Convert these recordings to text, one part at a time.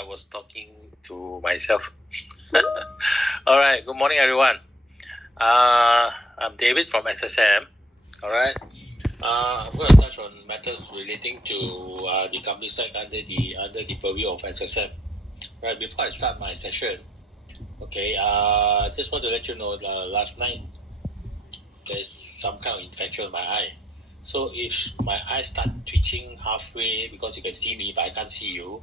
I was talking to myself. All right. Good morning, everyone. I'm David from SSM. All right. I'm going to touch on matters relating to the company side under the purview of SSM. Right. Before I start my session, okay. Just want to let you know. Last night there's some kind of infection in my eye. So if my eye start twitching halfway because you can see me but I can't see you,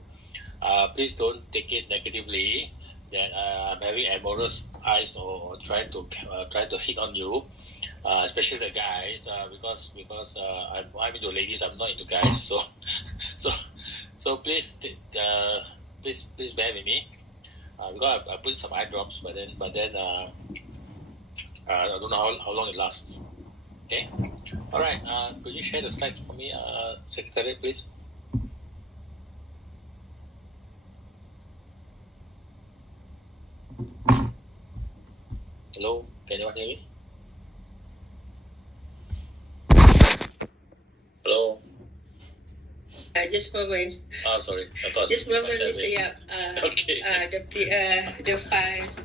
please don't take it negatively that I'm having amorous eyes or trying to hit on you, especially the guys, because I'm into ladies, I'm not into guys. So please please bear with me, because I put some eye drops, but then I don't know how long it lasts. Okay. All right. Could you share the slides for me, Secretary, please? Hello, can anyone hear me? Hello. Just a moment. Sorry. I thought Just a moment, Mr. Yap. Okay. The files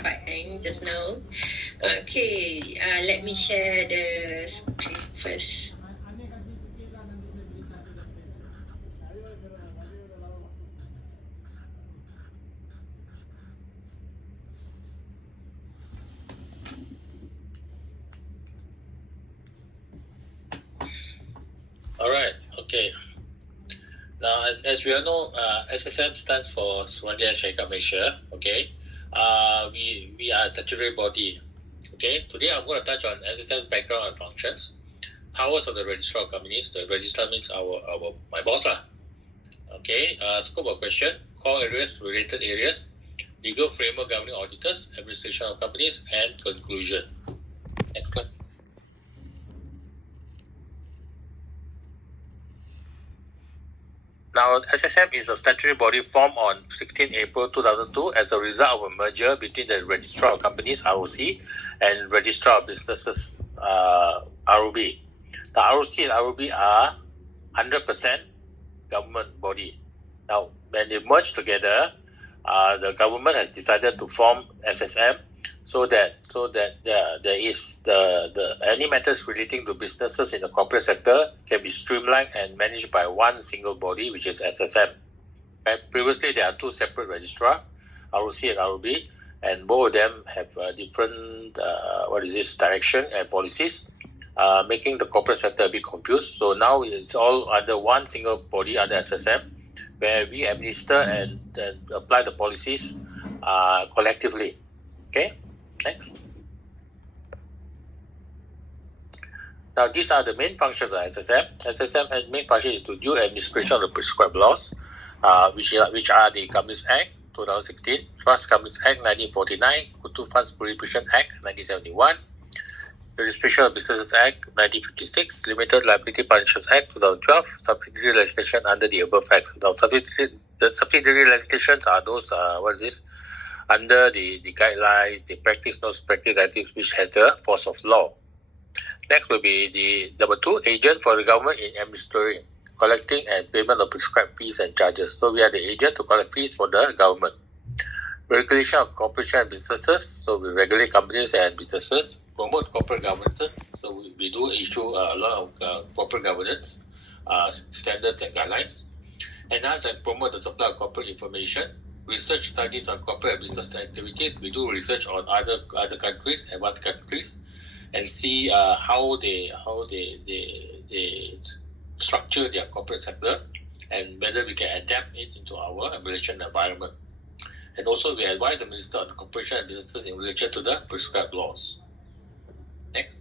quite hang just now. Okay, let me share the screen first. All right. Okay. Now, as we all know, SSM stands for Suruhanjaya Syarikat Malaysia. Okay. We are a statutory body. Okay. Today I'm going to touch on SSM's background and functions. Powers of the registrar of companies. The registrar means my boss lah. Okay. Scope of question: core areas, related areas, legal framework governing auditors, administration of companies, and conclusion. Next slide. Now, SSM is a statutory body formed on 16 April 2002 as a result of a merger between the Registrar of Companies, ROC, and Registrar of Businesses, ROB. The ROC and ROB are 100% government body. Now, when they merge together, the government has decided to form SSM so that there is the any matters relating to businesses in the corporate sector can be streamlined and managed by one single body, which is SSM. Right? Previously, there are two separate registrars, ROC and ROB, and both of them have different direction and policies, making the corporate sector a bit confused. So now it's all under one single body under SSM, where we administer and apply the policies collectively. Okay, next. Now, these are the main functions of SSM. SSM's main function is to do administration of the prescribed laws, which are the Companies Act 2016, Trust Companies Act 1949, Kutu Funds Prohibition Act 1971, Registration of Businesses Act 1956, Limited Liability Punishes Act 2012, subsidiary legislation under the above acts. Now, the subsidiary legislations are those under the guidelines, the practice notes, practice directives, which has the force of law. Next will be the number 2, agent for the government in administering, collecting and payment of prescribed fees and charges. So we are the agent to collect fees for the government. Regulation of corporation and businesses. So we regulate companies and businesses. Promote corporate governance. So we do issue a lot of corporate governance standards and guidelines. Enhance and promote the supply of corporate information. Research studies on corporate and business activities. We do research on other countries, advanced countries, and see how they structure their corporate sector and whether we can adapt it into our Malaysian environment. And also we advise the Minister on the corporation and businesses in relation to the prescribed laws. Next.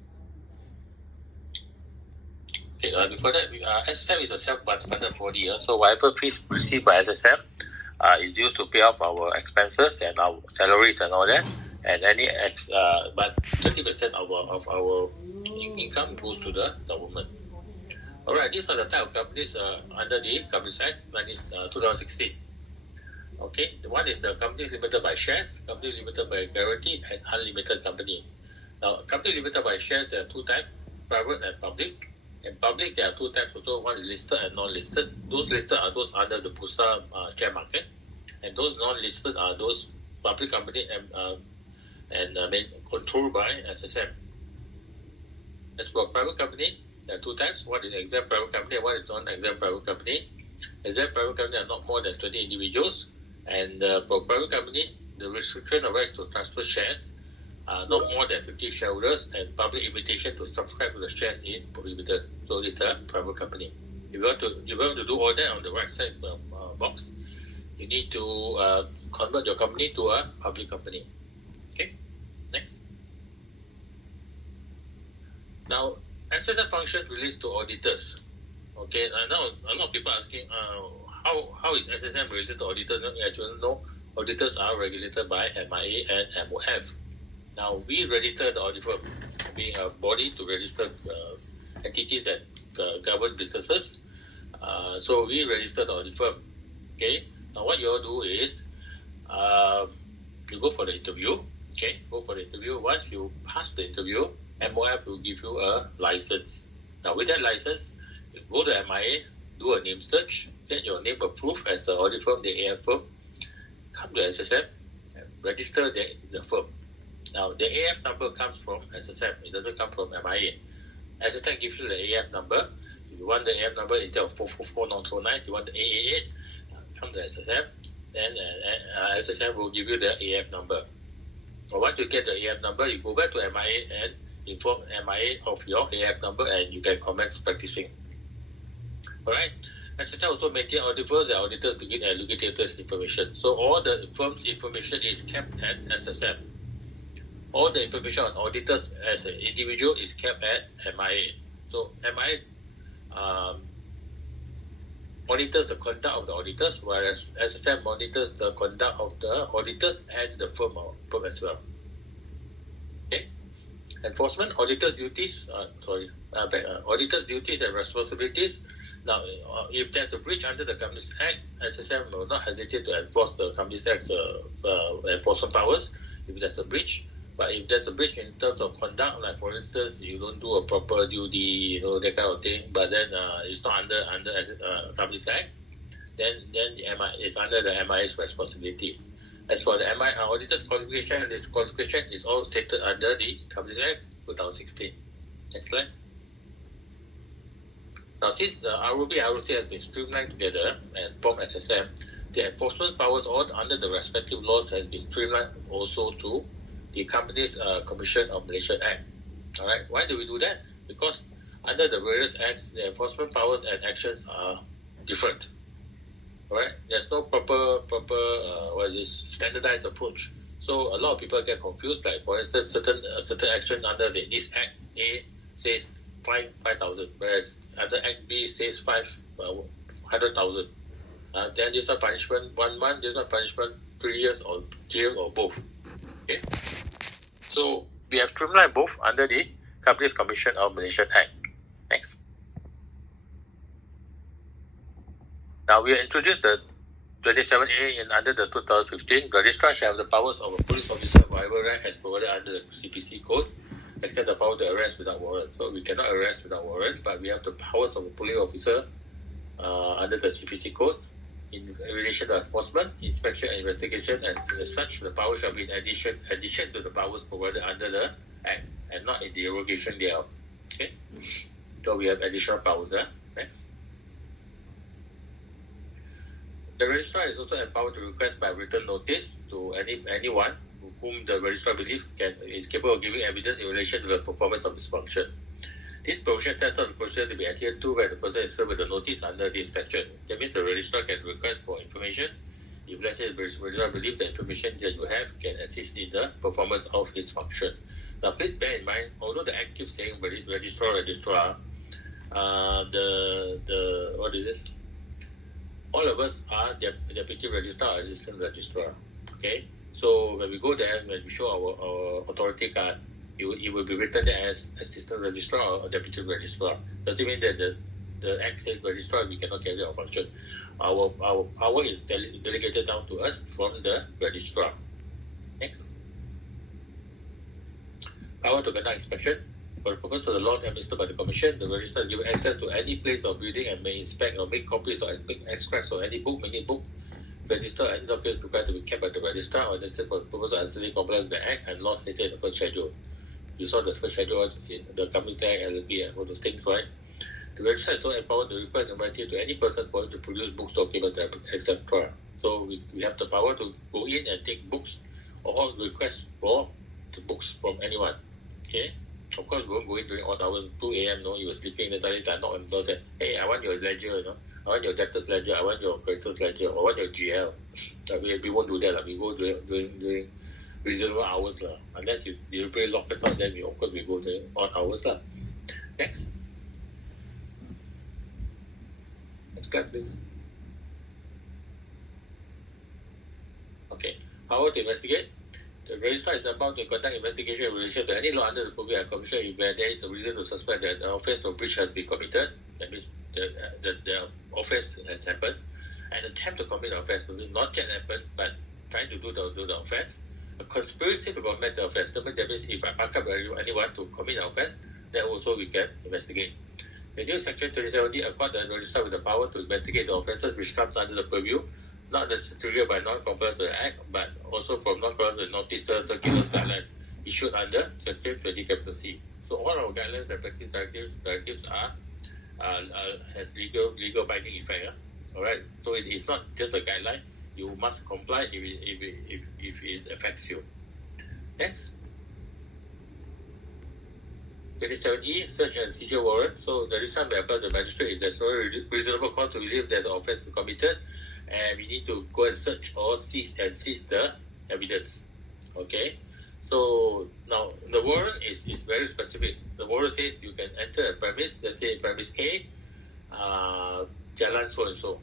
Okay, before that, SSM is a self-funded body. So whatever fees received by SSM is used to pay off our expenses and our salaries and all that. And but 30% of our income goes to the government. All right, these are the type of companies under the Companies Act 2016. Okay, the one is the companies limited by shares, company limited by guarantee, and unlimited company. Now, company limited by shares, there are two types, private and public. In public, there are two types. Also, one is listed and non-listed. Those listed are those under the Bursa share market. and those non-listed are those public company and controlled by SSM. As for private company, there are two types. One is exempt private company and one is non-exempt private company. Exempt private company are not more than 20 individuals, and for private company, the restriction of rights to transfer shares are not more than 50 shareholders, and public invitation to subscribe to the shares is prohibited. So it's a private company. If you want to do all that on the right side box, you need to convert your company to a public company. Okay, next. Now, SSM function relates to auditors. Okay, now a lot of people asking, how is SSM related to auditors? Actually, no, auditors are regulated by MIA and MOF. Now, we register the audit firm, being a body to register entities that govern businesses. So we register the audit firm. Okay, now what you all do is you go for the interview. Okay, go for the interview. Once you pass the interview, MOF will give you a license. Now, with that license, you go to MIA, do a name search, get your name approved as an audit firm, the AF firm, come to SSM, and register the firm. Now, the AF number comes from SSM. It doesn't come from MIA. SSM gives you the AF number. If you want the AF number instead of 444-909, if you want the AA8, come to SSM. Then SSM will give you the AF number. So once you get the AF number, you go back to MIA and inform MIA of your AF number, and you can commence practicing. Alright? SSM also maintain auditors and auditors to get allocated information. So all the firm's information is kept at SSM. All the information on auditors as an individual is kept at MIA. So MIA monitors the conduct of the auditors, whereas SSM monitors the conduct of the auditors and the firm as well. Okay. Enforcement, auditors' duties. Auditors' duties and responsibilities. Now, if there's a breach under the Companies Act, SSM will not hesitate to enforce the Companies Act's enforcement powers if there's a breach. But if there's a breach in terms of conduct, like for instance, you don't do a proper duty, that kind of thing, but then it's not under Companies Act, then it's under the MIA's responsibility. As for the MIA auditor's qualification, this qualification is all stated under the Companies Act 2016. Next slide. Now, since the ROB and ROC has been streamlined together and formed SSM, the enforcement powers all under the respective laws has been streamlined also to the Companies Commission of Malaysia Act. Alright, why do we do that? Because under the various acts, the enforcement powers and actions are different. Alright, there's no proper standardized approach. So a lot of people get confused. Like for instance, certain action under this Act A says 5,000, whereas under Act B says 100,000. Then this one punishment 1 month, this one punishment 3 years or jail or both. Okay. So we have streamlined both under the Companies Commission of Malaysia Act. Next. Now we introduced the 27A and under the 2015, registrar shall have the powers of a police officer of whatever rank as provided under the CPC code, except the power to arrest without warrant. So we cannot arrest without warrant, but we have the powers of a police officer under the CPC code. In relation to enforcement, inspection and investigation, as such, the power shall be in addition to the powers provided under the Act and not in derogation thereof. Okay, so we have additional powers. Next. The registrar is also empowered to request by written notice to anyone whom the registrar believes is capable of giving evidence in relation to the performance of his function. This provision sets out the procedure to be adhered to when the person is served with the notice under this section. That means the registrar can request for information if, let's say, the registrar believes the information that you have can assist in the performance of his function. Now, please bear in mind, although the Act keeps saying registrar, what is this? All of us are deputy registrar or assistant registrar. Okay, so when we go there, when we show our authority card, it will be written there as assistant registrar or deputy registrar. Does it mean that the Act says registrar, we cannot carry our function? Our power is delegated down to us from the registrar. Next. Power to conduct inspection. For the purpose of the laws administered by the Commission, the registrar is given access to any place or building and may inspect or make copies or extracts of any book, minute book, register and documents required to be kept by the registrar or necessary for the purpose of answering compliance with the Act and law stated in the first schedule. You saw the first schedule in the Companies Act, LLP, and all those things, right? The registrar is not empowered to request a warranty to any person for him to produce books, documents, etc. So we have the power to go in and take books or request for the books from anyone. Okay? Of course, we won't go in during odd hours, 2 a.m. No, you were sleeping, then suddenly I knock on the door and say, hey, I want your ledger, I want your debtor's ledger, I want your creditors ledger, or I want your GL. We won't do that. We go during reasonable hours. Unless you deliberately lock us out, then we of course we go during odd hours. Next. Next slide, please. Okay. Power to investigate. The registrar is about to conduct investigation in relation to any law under the Public Act Commission if there is a reason to suspect that an offence or breach has been committed. That means the offence has happened. An attempt to commit the offence will not yet happen, but trying to do the offence. A conspiracy to commit the offence. That means if I back up anyone to commit the offence, then also we can investigate. The new Section 27D accord the registrar with the power to investigate the offences which comes under the purview, not necessarily by non-compliance to the Act, but also from non-compliance to notices, circulars, guidelines issued under Section 20C. So all our guidelines and practice directives are has legal binding effect. All right. So it is not just a guideline. You must comply if it affects you. Next. 27E, search and seizure warrant. So the registrar may apply to the magistrate if there's no reasonable cause to believe there's an offence been committed, and we need to go and search or seize the evidence. Okay. So now the warrant is very specific. The warrant says you can enter a premise, let's say premise A, Jalan so and so.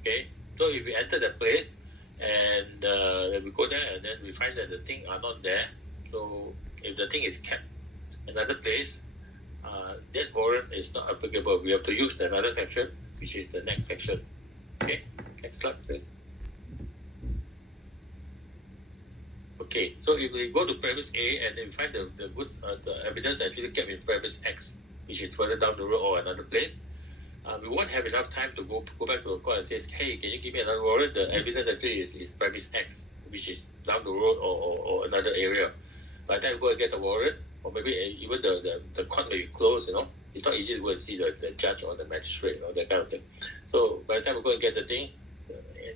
Okay. So if we enter that place and then we go there and then we find that the thing are not there. So if the thing is kept another place, that warrant is not applicable. We have to use another section, which is the next section. Okay. Next slide, please. Okay, so if we go to premise A and then we find the goods, the evidence actually kept in premise X, which is further down the road or another place, we won't have enough time to go back to the court and say, hey, can you give me another warrant? The evidence actually is premise X, which is down the road or another area. By the time we go and get the warrant, or maybe even the court may be closed, it's not easy to go and see the judge or the magistrate, that kind of thing. So by the time we go and get the thing,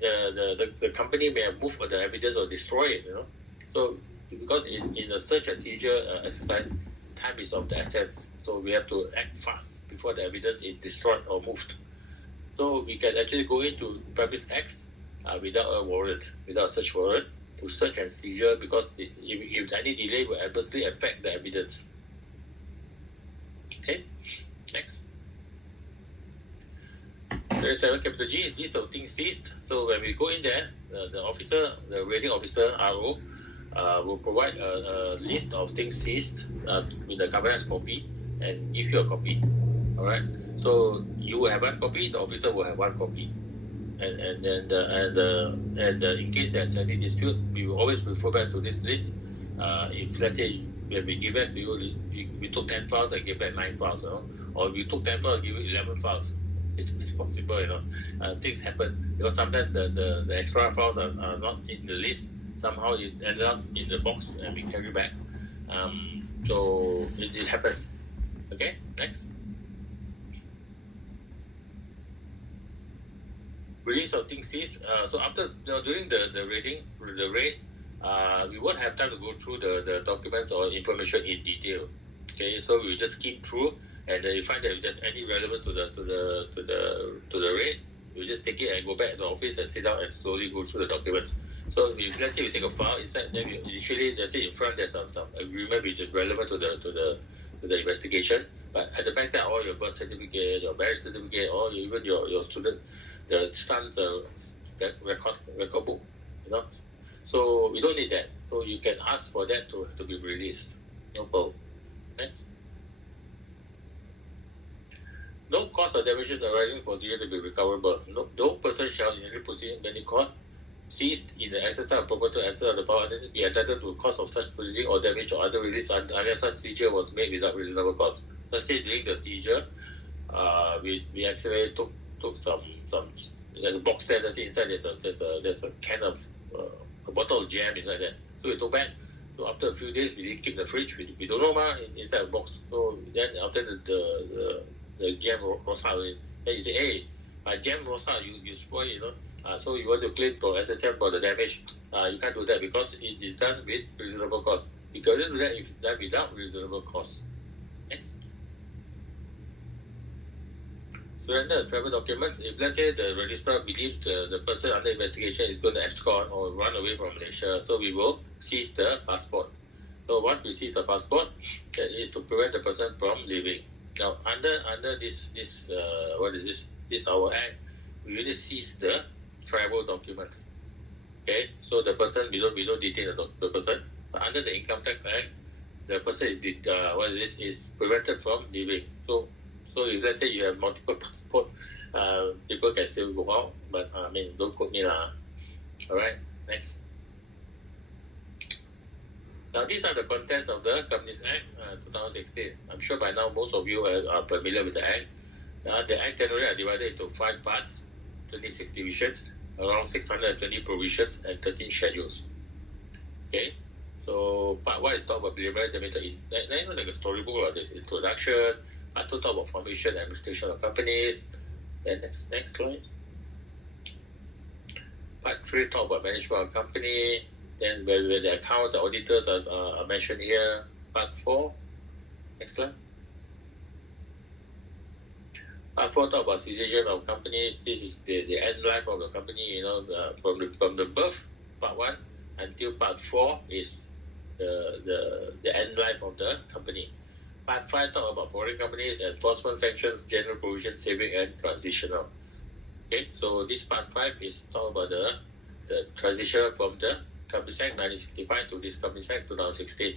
the company may have moved the evidence or destroy it, So because in a search and seizure exercise, time is of the essence. So we have to act fast before the evidence is destroyed or moved. So we can actually go into premise X without a warrant, without a search warrant, to search and seizure, because if any delay will adversely affect the evidence. Okay, next. 37 capital G, these are things seized. So when we go in there, the officer, the rating officer, RO, will provide a list of things seized with the governance copy and give you a copy. All right. So you will have one copy, the officer will have one copy, and in case there's any dispute, we will always refer back to this list. If let's say when we give back, we took 10 files and give back 9 files, or we took 10 files and give it 11 files. It's possible, things happen because sometimes the extra files are not in the list. Somehow it ended up in the box and we carry back. So it happens. Okay, next. Release of things seized. So after during the raid, we won't have time to go through the documents or information in detail. Okay, so we just keep through, and then you find that if there's any relevance to the raid, you just take it and go back to the office and sit down and slowly go through the documents. So if let's say we take a file inside, then we initially, let's say in front there's some agreement which is relevant to the investigation. But at the back there, all your birth certificate, your marriage certificate, or even your student, the son's record book, So we don't need that. So you can ask for that to be released. No problem. Next. No cost or damages arising from seizure to be recoverable. No person shall in any proceeding in any court seized in the exercise of property exercise of the power and be entitled to a cost of such proceeding or damage or other release unless such seizure was made without reasonable cause. Let's say during the seizure, we actually took some there's a box there. Let's say inside there's a can of a bottle of jam inside there. So we took back. So after a few days, we didn't keep the fridge. We don't know inside a box. So then after the jam rosa, then you say, hey, jam rosa, you spoil, so you want to claim for SSM for the damage. You can't do that because it is done with reasonable cost. You can do that if it's done without reasonable cost. Next. Surrender travel documents. If let's say the registrar believes the person under investigation is going to abscond or run away from Malaysia, so we will seize the passport. So once we seize the passport, that is to prevent the person from leaving. Now under this what is this? This our act. We really seize the travel documents. Okay, so the person we don't detain the person. But under the Income Tax Act, the person is prevented from leaving. So if let's say you have multiple passport, people can still go out, but don't quote me lah. Alright, next. Now these are the contents of the Companies Act 2016. I'm sure by now most of you are familiar with the Act. The Act generally are divided into 5 parts, 26 divisions, around 620 provisions, and 13 schedules. Okay, so part 1 is talk about preliminary limited. Like a storybook, or this introduction. Part 2 talk about formation and administration of companies. Then next slide. Part 3 talk about management of company. Then where the accounts, the auditors are mentioned here. Part 4. Next slide. Part 4 talk about cessation of companies. This is the end life of the company, from the birth, part 1, until part 4 is the end life of the company. Part 5 talk about foreign companies, enforcement sanctions, general provision, saving, and transitional. Okay, so this part 5 is talk about the transition from the Companies Act 1965 to this Companies Act 2016.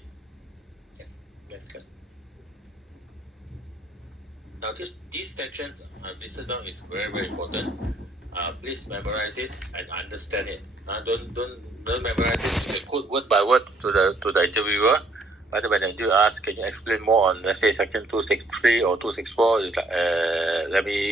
Next slide. Now these sections listed down is very, very important. Please memorize it and understand it. Don't memorize it quote word by word to the interviewer. But when they do ask, can you explain more on, let's say, section 263 or 264? It's like, let me